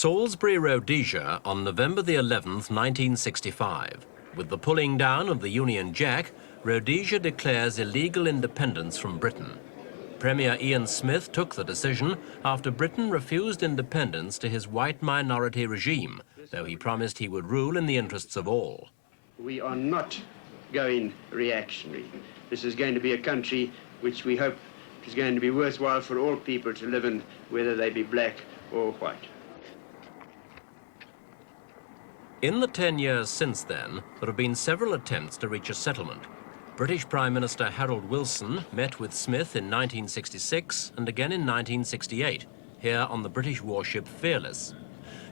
Salisbury, Rhodesia on November the 11th, 1965. With the pulling down of the Union Jack, Rhodesia declares illegal independence from Britain. Premier Ian Smith took the decision after Britain refused independence to his white minority regime, though he promised he would rule in the interests of all. We are not going reactionary. This is going to be a country which we hope is going to be worthwhile for all people to live in, whether they be black or white. In the 10 years since then, there have been several attempts to reach a settlement. British Prime Minister Harold Wilson met with Smith in 1966 and again in 1968, here on the British warship Fearless.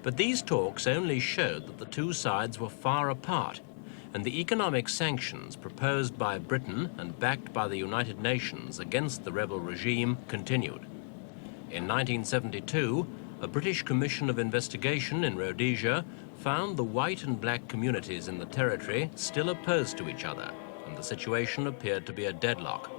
But these talks only showed that the two sides were far apart, and the economic sanctions proposed by Britain and backed by the United Nations against the rebel regime continued. In 1972, a British Commission of Investigation in Rhodesia found the white and black communities in the territory still opposed to each other, and the situation appeared to be a deadlock.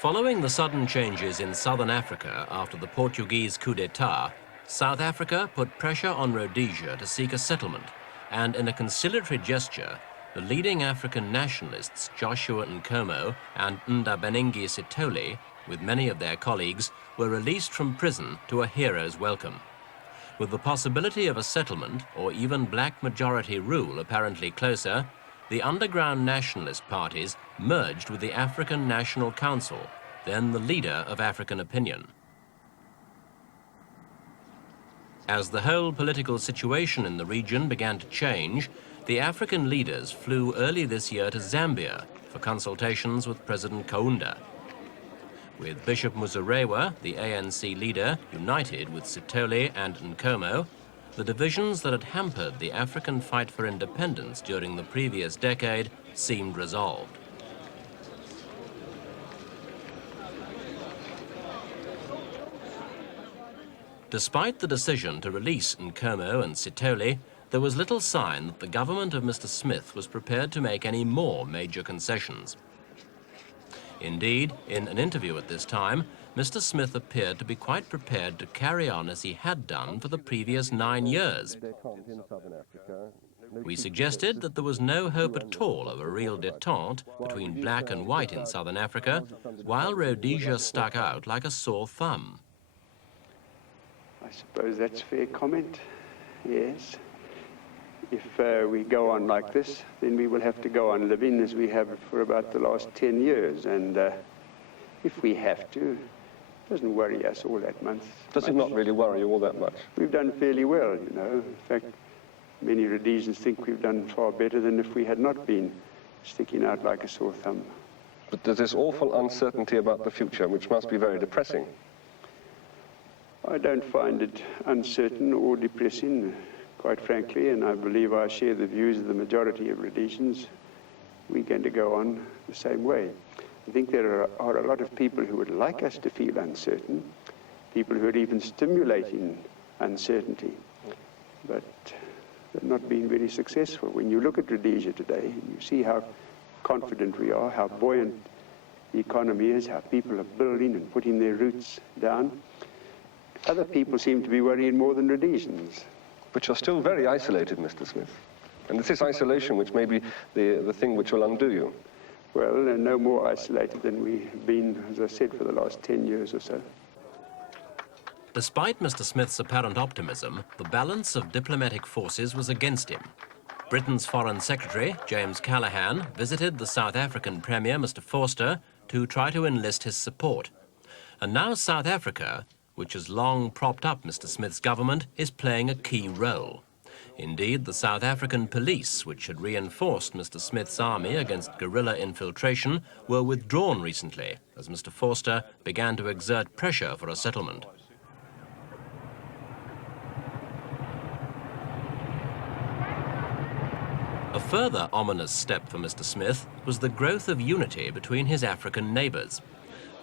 Following the sudden changes in southern Africa after the Portuguese coup d'etat, South Africa put pressure on Rhodesia to seek a settlement, and in a conciliatory gesture, the leading African nationalists Joshua Nkomo and Ndabeningi Sithole, with many of their colleagues, were released from prison to a hero's welcome. With the possibility of a settlement, or even black majority rule apparently closer, the underground nationalist parties merged with the African National Council, then the leader of African opinion. As the whole political situation in the region began to change, the African leaders flew early this year to Zambia for consultations with President Kaunda. With Bishop Muzarewa, the ANC leader, united with Sithole and Nkomo, the divisions that had hampered the African fight for independence during the previous decade seemed resolved. Despite the decision to release Nkomo and Sithole, there was little sign that the government of Mr. Smith was prepared to make any more major concessions. Indeed, in an interview at this time, Mr. Smith appeared to be quite prepared to carry on as he had done for the previous 9 years. We suggested that there was no hope at all of a real détente between black and white in southern Africa, while Rhodesia stuck out like a sore thumb. I suppose that's a fair comment, yes. If we go on like this, then we will have to go on living as we have for about the last 10 years. And if we have to, it doesn't worry us all that much. Does it not really worry you all that much? We've done fairly well, you know. In fact, many Rhodesians think we've done far better than if we had not been sticking out like a sore thumb. But there's this awful uncertainty about the future, which must be very depressing. I don't find it uncertain or depressing, quite frankly, and I believe I share the views of the majority of Rhodesians. We're going to go on the same way. I think there are a lot of people who would like us to feel uncertain, people who are even stimulating uncertainty, but they're not being very successful. When you look at Rhodesia today, you see how confident we are, how buoyant the economy is, how people are building and putting their roots down. Other people seem to be worrying more than Rhodesians. But you're still very isolated, Mr. Smith. And it's this isolation which may be the thing which will undo you. Well, they're no more isolated than we've been, as I said, for the last 10 years or so. Despite Mr. Smith's apparent optimism, the balance of diplomatic forces was against him. Britain's Foreign Secretary, James Callaghan, visited the South African Premier, Mr. Forster, to try to enlist his support. And now South Africa, which has long propped up Mr. Smith's government, is playing a key role. Indeed, the South African police, which had reinforced Mr. Smith's army against guerrilla infiltration, were withdrawn recently, as Mr. Forster began to exert pressure for a settlement. A further ominous step for Mr. Smith was the growth of unity between his African neighbours.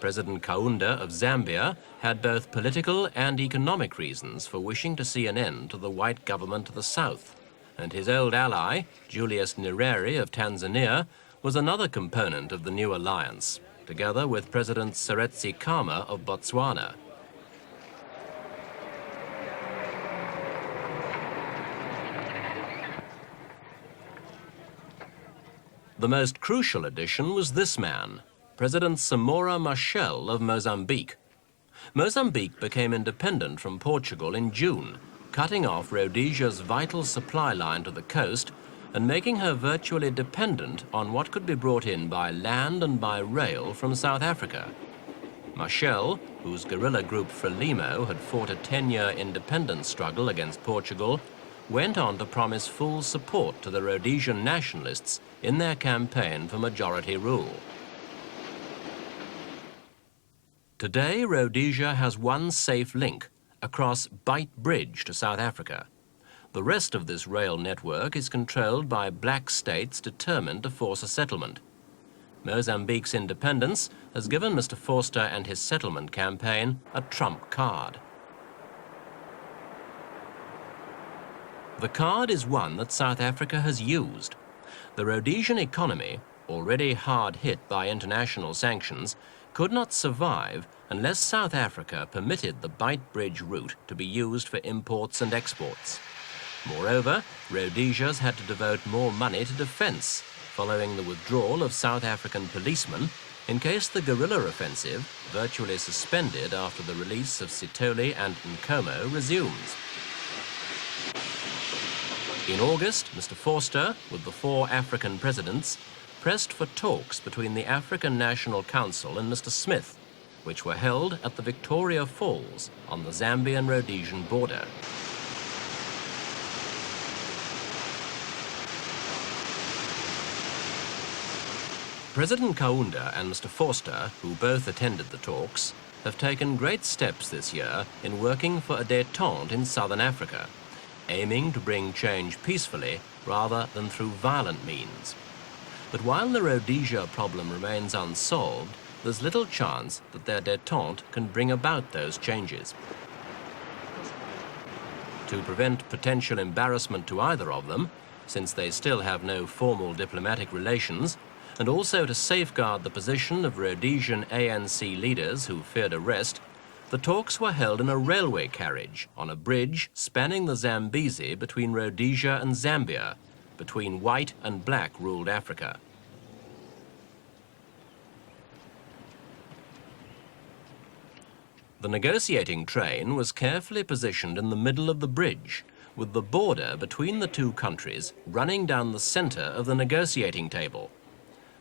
President Kaunda of Zambia had both political and economic reasons for wishing to see an end to the white government to the south, and his old ally, Julius Nyerere of Tanzania, was another component of the new alliance, together with President Seretse Khama of Botswana. The most crucial addition was this man, President Samora Machel of Mozambique. Mozambique became independent from Portugal in June, cutting off Rhodesia's vital supply line to the coast and making her virtually dependent on what could be brought in by land and by rail from South Africa. Machel, whose guerrilla group Frelimo had fought a 10-year independence struggle against Portugal, went on to promise full support to the Rhodesian nationalists in their campaign for majority rule. Today, Rhodesia has one safe link across Bight Bridge to South Africa. The rest of this rail network is controlled by black states determined to force a settlement. Mozambique's independence has given Mr. Forster and his settlement campaign a trump card. The card is one that South Africa has used. The Rhodesian economy, already hard hit by international sanctions, could not survive unless South Africa permitted the Bight Bridge route to be used for imports and exports. Moreover, Rhodesia's had to devote more money to defence, following the withdrawal of South African policemen in case the guerrilla offensive, virtually suspended after the release of Sitoli and Nkomo, resumes. In August, Mr. Forster, with the 4 African presidents, pressed for talks between the African National Council and Mr. Smith, which were held at the Victoria Falls on the Zambian-Rhodesian border. President Kaunda and Mr. Forster, who both attended the talks, have taken great steps this year in working for a détente in southern Africa, aiming to bring change peacefully rather than through violent means. But while the Rhodesia problem remains unsolved, there's little chance that their détente can bring about those changes. To prevent potential embarrassment to either of them, since they still have no formal diplomatic relations, and also to safeguard the position of Rhodesian ANC leaders who feared arrest, the talks were held in a railway carriage on a bridge spanning the Zambezi between Rhodesia and Zambia, between white and black ruled Africa. The negotiating train was carefully positioned in the middle of the bridge, with the border between the two countries running down the center of the negotiating table.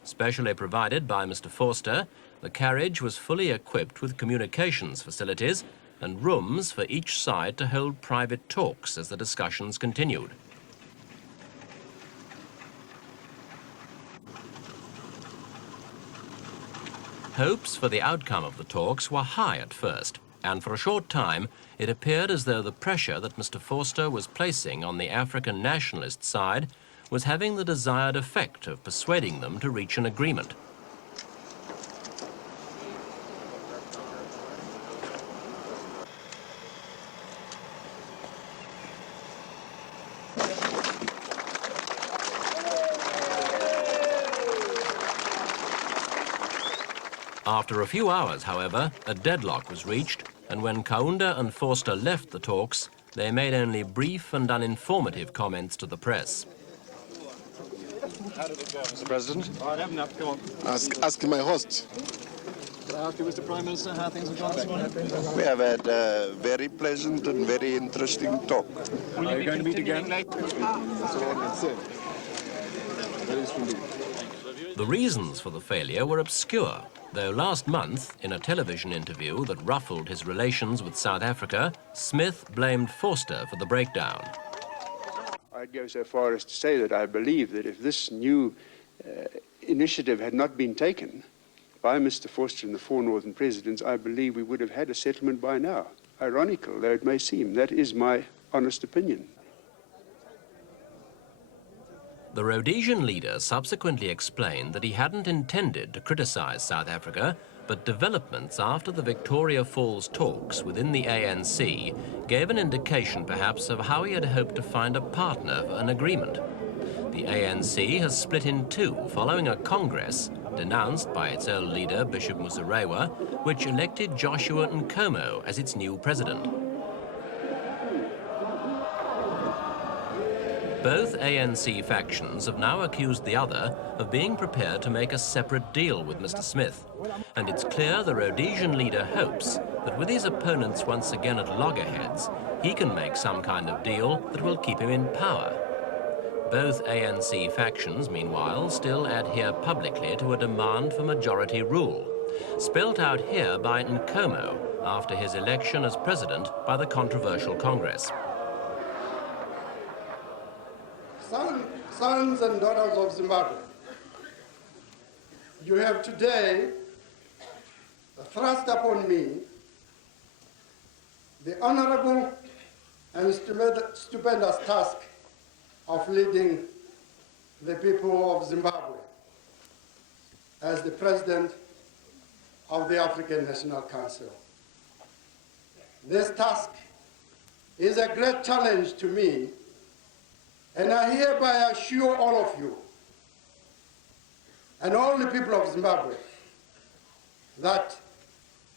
Specially provided by Mr. Forster, the carriage was fully equipped with communications facilities and rooms for each side to hold private talks as the discussions continued. Hopes for the outcome of the talks were high at first, and for a short time it appeared as though the pressure that Mr. Forster was placing on the African nationalist side was having the desired effect of persuading them to reach an agreement. After a few hours, however, a deadlock was reached, and when Kaunda and Forster left the talks, they made only brief and uninformative comments to the press. How did it go, Mr. President? All right, have enough. Come on. Ask my host. Can I ask you, Mr. Prime Minister, how things have gone this morning? We have had a very pleasant and very interesting talk. Are you going to meet again? That's what I can say. That is indeed. The reasons for the failure were obscure, though last month, in a television interview that ruffled his relations with South Africa, Smith blamed Forster for the breakdown. I'd go so far as to say that I believe that if this new initiative had not been taken by Mr. Forster and the 4 Northern Presidents, I believe we would have had a settlement by now. Ironical though it may seem, that is my honest opinion. The Rhodesian leader subsequently explained that he hadn't intended to criticize South Africa, But developments after the Victoria Falls talks within the ANC gave an indication perhaps of how he had hoped to find a partner for an agreement. The ANC has split in two following a congress denounced by its old leader Bishop Musarewa, which elected Joshua Nkomo as its new president. Both ANC factions have now accused the other of being prepared to make a separate deal with Mr. Smith. And it's clear the Rhodesian leader hopes that with his opponents once again at loggerheads, he can make some kind of deal that will keep him in power. Both ANC factions, meanwhile, still adhere publicly to a demand for majority rule, spelt out here by Nkomo after his election as president by the controversial Congress. Sons and daughters of Zimbabwe, you have today thrust upon me the honorable and stupendous task of leading the people of Zimbabwe as the president of the African National Council. This task is a great challenge to me, and I hereby assure all of you and all the people of Zimbabwe that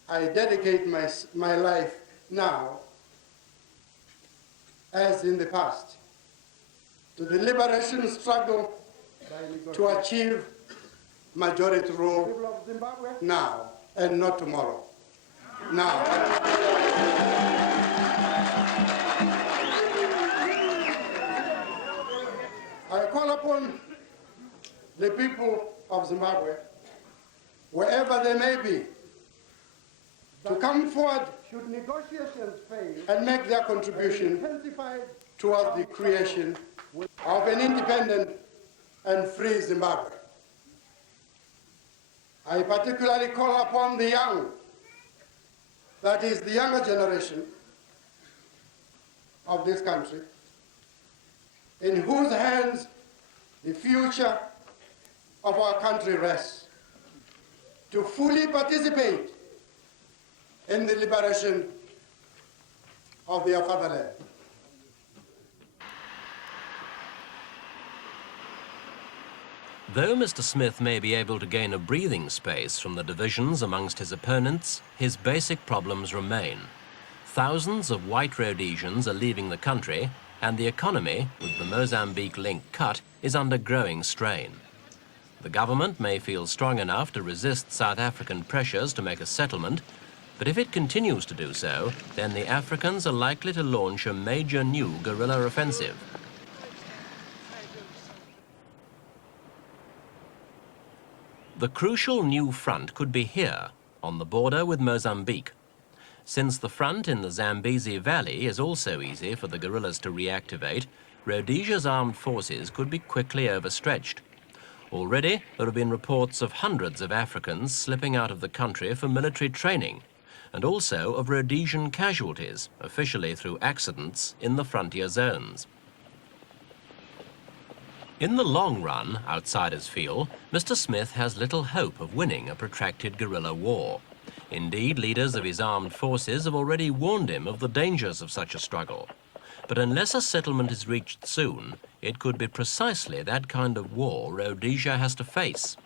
I dedicate my life now, as in the past, to the liberation struggle to achieve majority rule now and not tomorrow. Now. I call upon the people of Zimbabwe, wherever they may be, to come forward should negotiations fail and make their contribution towards the creation of an independent and free Zimbabwe. I particularly call upon the young, that is the younger generation of this country, in whose hands the future of our country rests, to fully participate in the liberation of their fatherland. Though Mr. Smith may be able to gain a breathing space from the divisions amongst his opponents, his basic problems remain. Thousands of white Rhodesians are leaving the country, and the economy, with the Mozambique link cut, is under growing strain. The government may feel strong enough to resist South African pressures to make a settlement, but if it continues to do so, then the Africans are likely to launch a major new guerrilla offensive. The crucial new front could be here, on the border with Mozambique. Since the front in the Zambezi Valley is also easy for the guerrillas to reactivate, Rhodesia's armed forces could be quickly overstretched. Already, there have been reports of hundreds of Africans slipping out of the country for military training, and also of Rhodesian casualties, officially through accidents, in the frontier zones. In the long run, outsiders feel, Mr. Smith has little hope of winning a protracted guerrilla war. Indeed, leaders of his armed forces have already warned him of the dangers of such a struggle. But unless a settlement is reached soon, it could be precisely that kind of war Rhodesia has to face.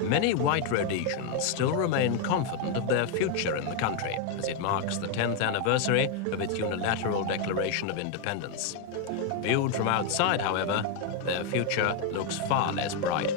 Many white Rhodesians still remain confident of their future in the country, as it marks the 10th anniversary of its unilateral declaration of independence. Viewed from outside, however, their future looks far less bright.